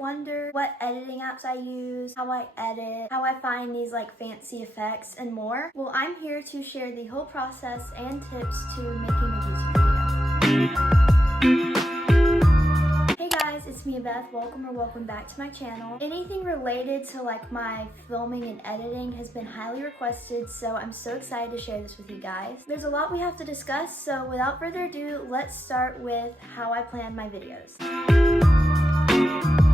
wonder what editing apps I use, how I edit, how I find these like fancy effects and more, well, I'm here to share the whole process and tips to making a YouTube video. Hey guys, it's me Beth. Welcome back to my channel. Anything related to like my filming and editing has been highly requested, so I'm so excited to share this with you guys. There's a lot we have to discuss, so without further ado, let's start with how I plan my videos.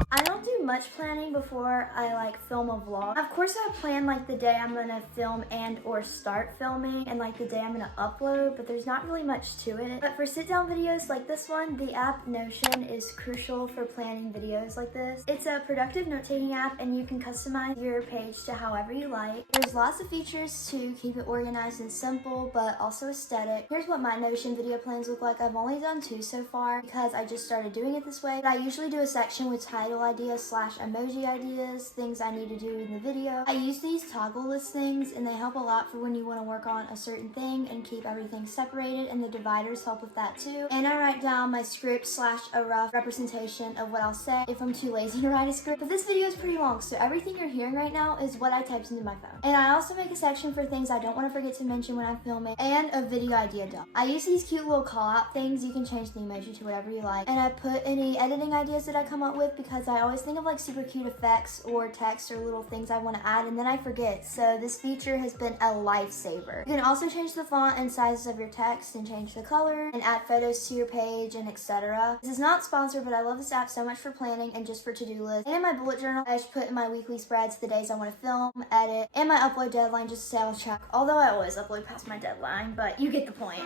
I don't do much planning before I like film a vlog. Of course I plan like the day I'm gonna film and or start filming and like the day I'm gonna upload, but there's not really much to it. But for sit down videos like this one, the app Notion is crucial for planning videos like this. It's a productive note-taking app and you can customize your page to however you like. There's lots of features to keep it organized and simple, but also aesthetic. Here's what my Notion video plans look like. I've only done 2 so far because I just started doing it this way, but I usually do a section with title ideas / emoji ideas, things I need to do in the video. I use these toggle list things and they help a lot for when you want to work on a certain thing and keep everything separated, and the dividers help with that too. And I write down my script / a rough representation of what I'll say if I'm too lazy to write a script. But this video is pretty long, so everything you're hearing right now is what I typed into my phone. And I also make a section for things I don't want to forget to mention when I'm filming, and a video idea dump. I use these cute little call out things. You can change the emoji to whatever you like. And I put any editing ideas that I come up with because I always think of like super cute effects or text or little things I want to add and then I forget. So this feature has been a lifesaver. You can also change the font and sizes of your text and change the color and add photos to your page and etc. This is not sponsored, but I love this app so much for planning and just for to-do lists. And my bullet journal, I just put in my weekly spreads the days I want to film, edit, and my upload deadline just to stay on track. Although I always upload past my deadline, but you get the point.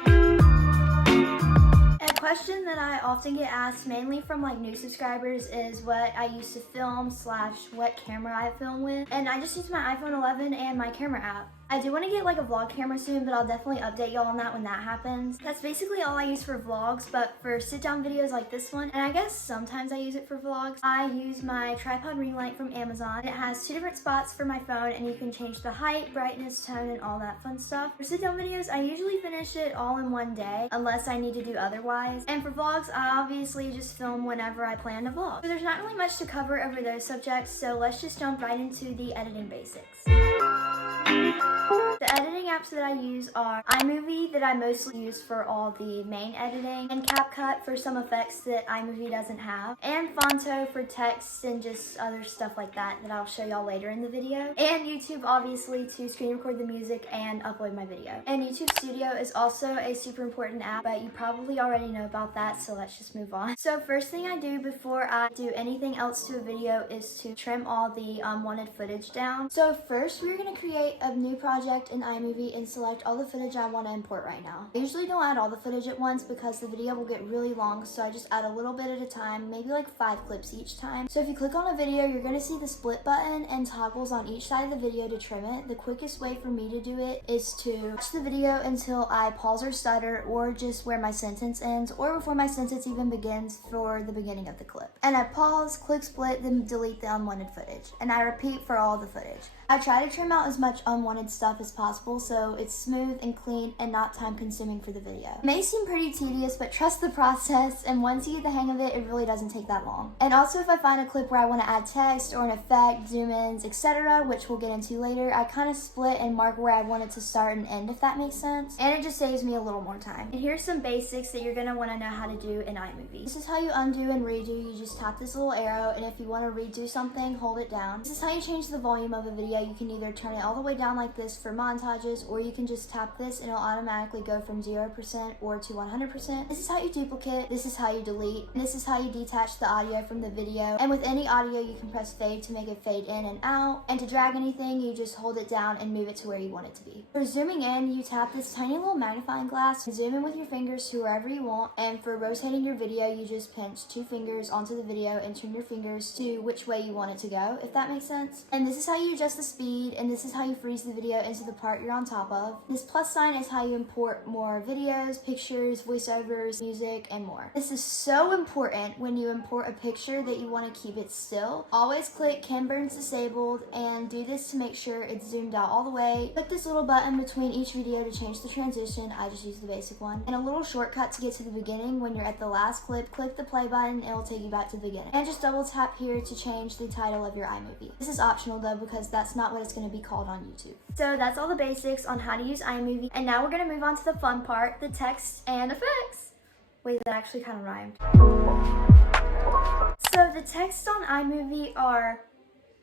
A question that I often get asked, mainly from like new subscribers, is what I used to film / what camera I film with. And I just use my iPhone 11 and my camera app. I do want to get like a vlog camera soon, but I'll definitely update y'all on that when that happens. That's basically all I use for vlogs, but for sit down videos like this one, and I guess sometimes I use it for vlogs, I use my tripod ring light from Amazon. It has 2 different spots for my phone and you can change the height, brightness, tone, and all that fun stuff. For sit down videos, I usually finish it all in one day unless I need to do otherwise. And for vlogs, I obviously just film whenever I plan to vlog. So there's not really much to cover over those subjects, so let's just jump right into the editing basics. The editing apps that I use are iMovie, that I mostly use for all the main editing, and CapCut for some effects that iMovie doesn't have, and Fonto for text and just other stuff like that I'll show y'all later in the video, and YouTube obviously to screen record the music and upload my video. And YouTube Studio is also a super important app, but you probably already know about that, so let's just move on. So first thing I do before I do anything else to a video is to trim all the unwanted footage down. So first we're going to create a new project in iMovie and select all the footage I want to import right now. I usually don't add all the footage at once because the video will get really long, so I just add a little bit at a time, maybe like 5 clips each time. So if you click on a video, you're going to see the split button and toggles on each side of the video to trim it. The quickest way for me to do it is to watch the video until I pause or stutter, or just where my sentence ends, or before my sentence even begins for the beginning of the clip. And I pause, click split, then delete the unwanted footage. And I repeat for all the footage. I try to trim out as much unwanted stuff as possible so it's smooth and clean and not time consuming for the video. It may seem pretty tedious, but trust the process, and once you get the hang of it, it really doesn't take that long. And also if I find a clip where I want to add text or an effect, zoom ins, etc., which we'll get into later, I kind of split and mark where I want it to start and end, if that makes sense. And it just saves me a little more time. And here's some basics that you're going to want to know how to do in iMovie. This is how you undo and redo. You just tap this little arrow, and if you want to redo something, hold it down. This is how you change the volume of a video. You can either turn it all the way down like this for montages, or you can just tap this and it'll automatically go from 0% or to 100%. This is how you duplicate, this is how you delete, and this is how you detach the audio from the video. And with any audio, you can press fade to make it fade in and out. And to drag anything, you just hold it down and move it to where you want it to be. For zooming in, you tap this tiny little magnifying glass, zoom in with your fingers to wherever you want. And for rotating your video, you just pinch 2 fingers onto the video and turn your fingers to which way you want it to go, if that makes sense. And this is how you adjust the speed, and this is how how you freeze the video into the part you're on top of. This plus sign is how you import more videos, pictures, voiceovers, music, and more. This is so important when you import a picture that you want to keep it still. Always click Ken Burns Disabled and do this to make sure it's zoomed out all the way. Click this little button between each video to change the transition. I just use the basic one. And a little shortcut to get to the beginning. When you're at the last clip, click the play button and it'll take you back to the beginning. And just double tap here to change the title of your iMovie. This is optional though because that's not what it's going to be called on YouTube. So that's all the basics on how to use iMovie. And now we're going to move on to the fun part, the text and effects. Wait, that actually kind of rhymed. So the text on iMovie are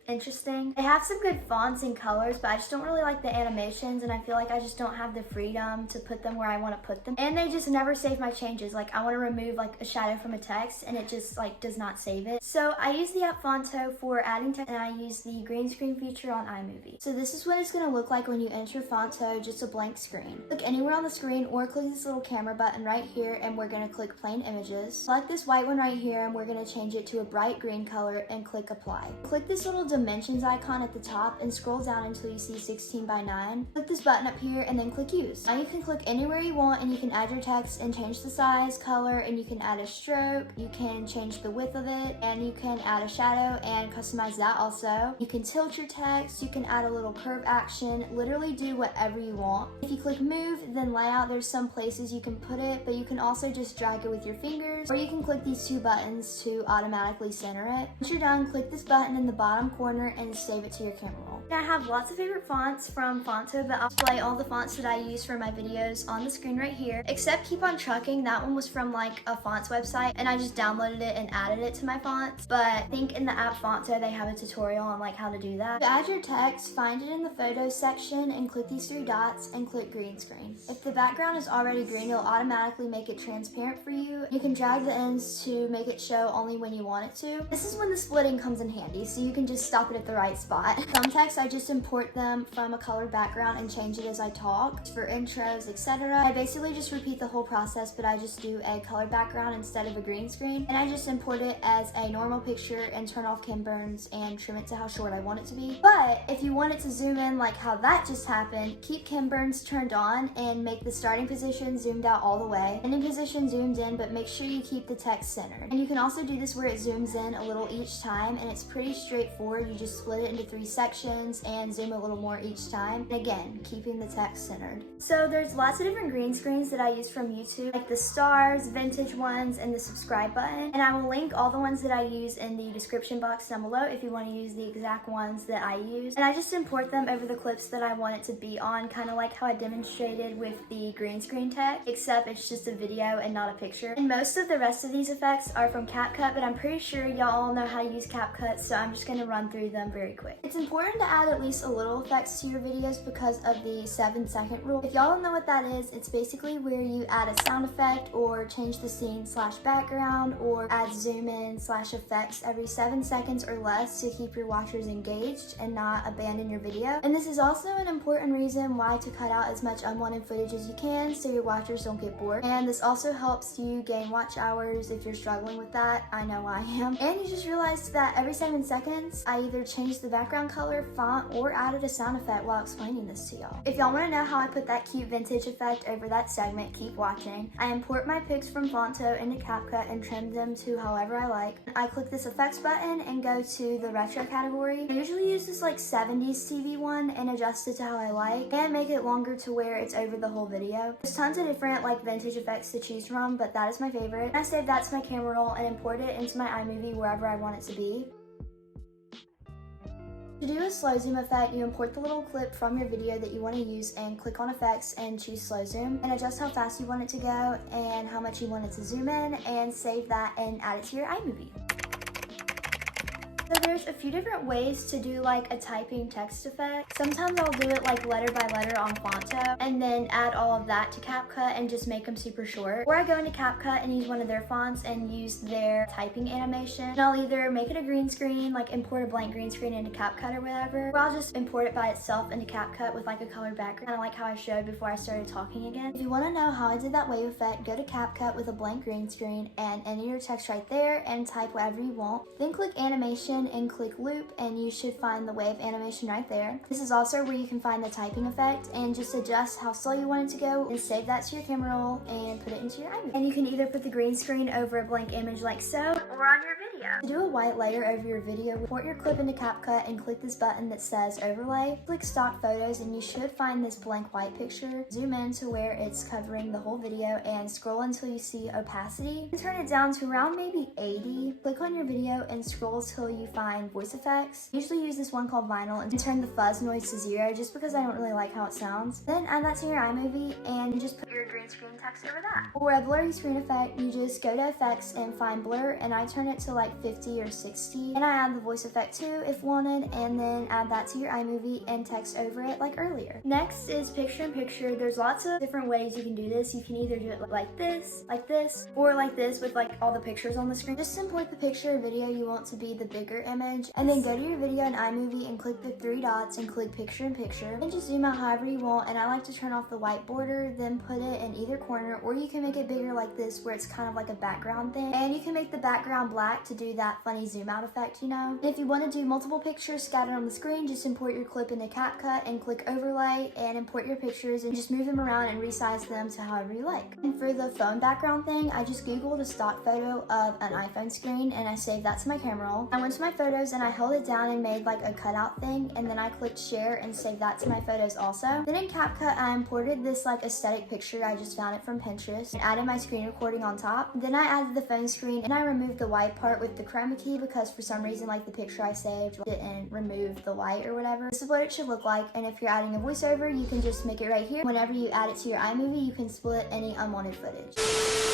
interesting. They have some good fonts and colors, but I just don't really like the animations, and I feel like I just don't have the freedom to put them where I want to put them. And they just never save my changes. Like, I want to remove like a shadow from a text and it just like does not save it. So I use the app Fonto for adding text, and I use the green screen feature on iMovie. So this is what it's going to look like when you enter Fonto, just a blank screen. Click anywhere on the screen or click this little camera button right here, and we're going to click plain images. Select this white one right here, and we're going to change it to a bright green color and click apply. Click this little dimensions icon at the top and scroll down until you see 16:9. Click this button up here and then click use. Now you can click anywhere you want and you can add your text and change the size, color, and you can add a stroke, you can change the width of it, and you can add a shadow and customize that also. You can tilt your text, you can add a little curve action, literally do whatever you want. If you click move, then layout, there's some places you can put it, but you can also just drag it with your fingers, or you can click these two buttons to automatically center it. Once you're done, click this button in the bottom corner and save it to your camera roll. I have lots of favorite fonts from Fonto, but I'll display all the fonts that I use for my videos on the screen right here, except Keep on Trucking. That one was from like a fonts website and I just downloaded it and added it to my fonts, but I think in the app Fonto they have a tutorial on like how to do that. To add your text, find it in the photos section and click these three dots and click green screen. If the background is already green, it'll automatically make it transparent for you. You can drag the ends to make it show only when you want it to. This is when the splitting comes in handy, so you can just stop it at the right spot. Some text, I just import them from a colored background and change it as I talk. For intros, etc. I basically just repeat the whole process, but I just do a colored background instead of a green screen. And I just import it as a normal picture and turn off Ken Burns and trim it to how short I want it to be. But if you want it to zoom in like how that just happened, keep Ken Burns turned on and make the starting position zoomed out all the way. Ending position zoomed in, but make sure you keep the text centered. And you can also do this where it zooms in a little each time, and it's pretty straightforward. You just split it into 3 sections and zoom a little more each time. And again, keeping the text centered. So there's lots of different green screens that I use from YouTube, like the stars, vintage ones, and the subscribe button. And I will link all the ones that I use in the description box down below if you want to use the exact ones that I use. And I just import them over the clips that I want it to be on, kind of like how I demonstrated with the green screen text, except it's just a video and not a picture. And most of the rest of these effects are from CapCut, but I'm pretty sure y'all all know how to use CapCut, so I'm just going to run through them very quick. It's important to add at least a little effects to your videos because of the 7-second rule. If y'all don't know what that is, it's basically where you add a sound effect or change the scene / background or add zoom in / effects every 7 seconds or less to keep your watchers engaged and not abandon your video. And this is also an important reason why to cut out as much unwanted footage as you can so your watchers don't get bored. And this also helps you gain watch hours if you're struggling with that. I know I am. And you just realized that every 7 seconds, I either changed the background color, font, or added a sound effect while explaining this to y'all. If y'all want to know how I put that cute vintage effect over that segment, keep watching. I import my pics from Fonto into CapCut and trim them to however I like. I click this effects button and go to the retro category. I usually use this like 70s TV one and adjust it to how I like and make it longer to where it's over the whole video. There's tons of different like vintage effects to choose from, but that is my favorite. I save that to my camera roll and import it into my iMovie wherever I want it to be. To do a slow zoom effect, you import the little clip from your video that you want to use and click on effects and choose slow zoom and adjust how fast you want it to go and how much you want it to zoom in and save that and add it to your iMovie. So there's a few different ways to do like a typing text effect. Sometimes I'll do it like letter by letter on Fonto and then add all of that to CapCut and just make them super short. Or I go into CapCut and use one of their fonts and use their typing animation. And I'll either make it a green screen, like import a blank green screen into CapCut or whatever, or I'll just import it by itself into CapCut with like a colored background, kind of like how I showed before I started talking again. If you want to know how I did that wave effect, go to CapCut with a blank green screen and enter your text right there and type whatever you want. Then click animation animation and click loop, and you should find the wave animation right there. This is also where you can find the typing effect and just adjust how slow you want it to go and save that to your camera roll and put it into your iMovie. And you can either put the green screen over a blank image like so, or on your video. To do a white layer over your video, import your clip into CapCut and click this button that says overlay. Click stock photos and you should find this blank white picture. Zoom in to where it's covering the whole video and scroll until you see opacity. And turn it down to around maybe 80. Click on your video and scroll till you find voice effects. I usually use this one called Vinyl and turn the fuzz noise to 0 just because I don't really like how it sounds. Then add that to your iMovie and you just put your green screen text over that. For a blurry screen effect, you just go to effects and find blur, and I turn it to like 50 or 60. And I add the voice effect too if wanted, and then add that to your iMovie and text over it like earlier. Next is picture in picture. There's lots of different ways you can do this. You can either do it like this, or like this with like all the pictures on the screen. Just import the picture or video you want to be the bigger image, and then go to your video in iMovie and click the 3 dots and click picture in picture. And just zoom out however you want, and I like to turn off the white border, then put it in either corner, or you can make it bigger like this where it's kind of like a background thing. And you can make the background black to do that funny zoom out effect, you know. And if you want to do multiple pictures scattered on the screen, just import your clip into CapCut and click overlay and import your pictures and just move them around and resize them to however you like. And for the phone background thing, I just googled a stock photo of an iPhone screen and I saved that to my camera roll. I went to my photos and I held it down and made like a cutout thing, and then I clicked share and saved that to my photos also. Then in CapCut, I imported this like aesthetic picture. I just found it from Pinterest and added my screen recording on top. Then I added the phone screen and I removed the white part with the chroma key because for some reason like the picture I saved didn't remove the white or whatever. This is what it should look like, and if you're adding a voiceover, you can just make it right here. Whenever you add it to your iMovie, you can split any unwanted footage.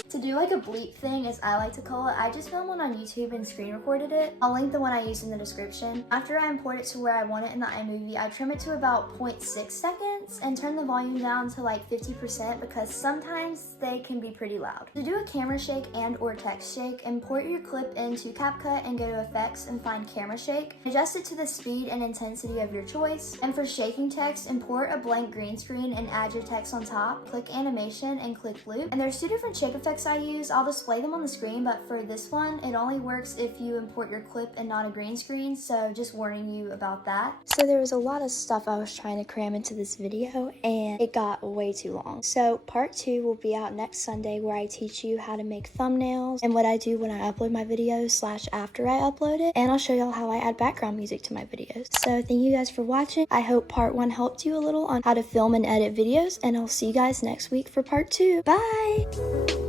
To do like a bleep thing, as I like to call it, I just found one on YouTube and screen recorded it. I'll link the one I used in the description. After I import it to where I want it in the iMovie, I trim it to about 0.6 seconds and turn the volume down to like 50% because sometimes they can be pretty loud. To do a camera shake and or text shake, import your clip into CapCut and go to effects and find camera shake. Adjust it to the speed and intensity of your choice. And for shaking text, import a blank green screen and add your text on top. Click animation and click loop. And there's 2 different shake effects I use. I'll display them on the screen, but for this one, it only works if you import your clip and not a green screen, so just warning you about that. So there was a lot of stuff I was trying to cram into this video and it got way too long. So part 2 will be out next Sunday, where I teach you how to make thumbnails and what I do when I upload my videos / after I upload it, and I'll show y'all how I add background music to my videos. So thank you guys for watching. I hope part 1 helped you a little on how to film and edit videos, and I'll see you guys next week for part 2. Bye!